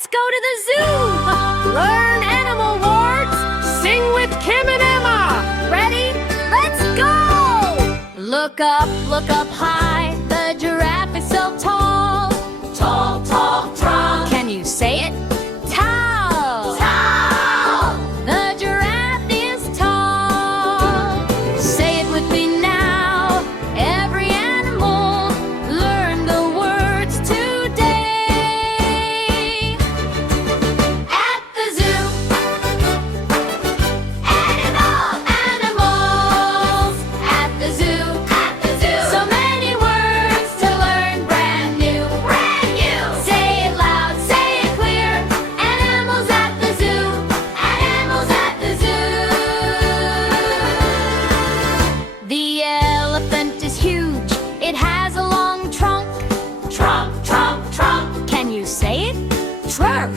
Let's go to the zoo! Learn animal words! Sing with Kim and Emma! Ready? Let's go! Look up high. The giraffe is so tall. Tall, tall, tall. Can you say it? Tall! Tall! The giraffe is tall. Say it with me now. Every animal, learn the words today. At the zoo. Animals. At the zoo. So many words to learn, brand new. Brand new. Say it loud, say it clear. Animals at the zoo. Animals at the zoo. The elephant is huge. It has a long trunk. Trunk, trunk, trunk. Can you say it? Trunk.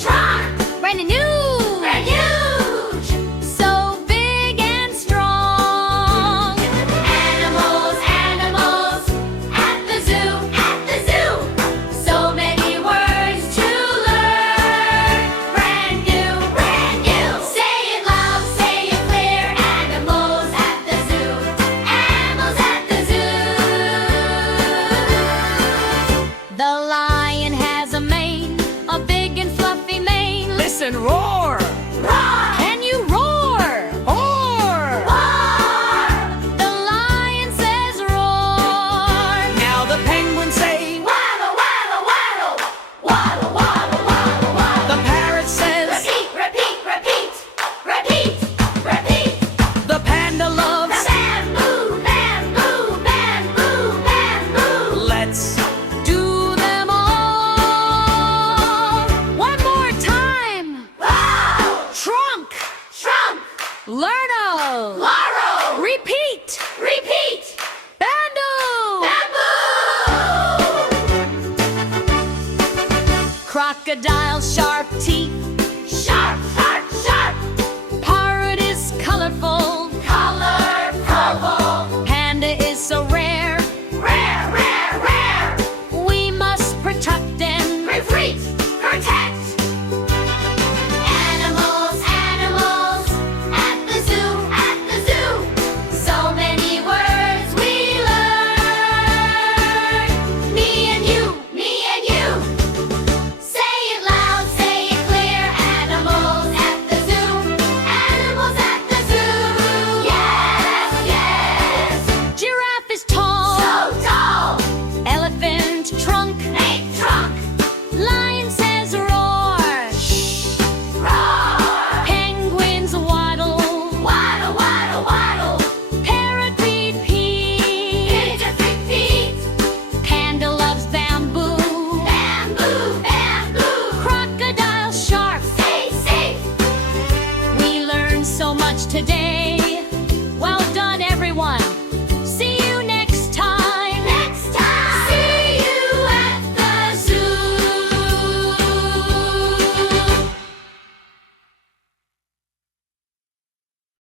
Trunk. Brand new. Brand huge. So big and strong. Animals, animals at the zoo. At the zoo. So many words to learn. Brand new. Brand new. Say it loud, say it clear. Animals at the zoo. Animals at the zoo. The lion has a mane, a big and fluffy mane. Listen, roar! Roar! Can you roar? Roar! Roar! The lion says roar. Now the penguins say waddle, waddle, waddle. Waddle, waddle, waddle, waddle. The parrot says repeat, repeat, repeat. Repeat, repeat. The panda loves the bamboo, bamboo, bamboo, bamboo. Let's do them all. One more time. Wow! Trunk. Trunk. Learno. Laro. Repeat. Repeat. Bando. Bamboo. Crocodile sharp teeth. Sharp, sharp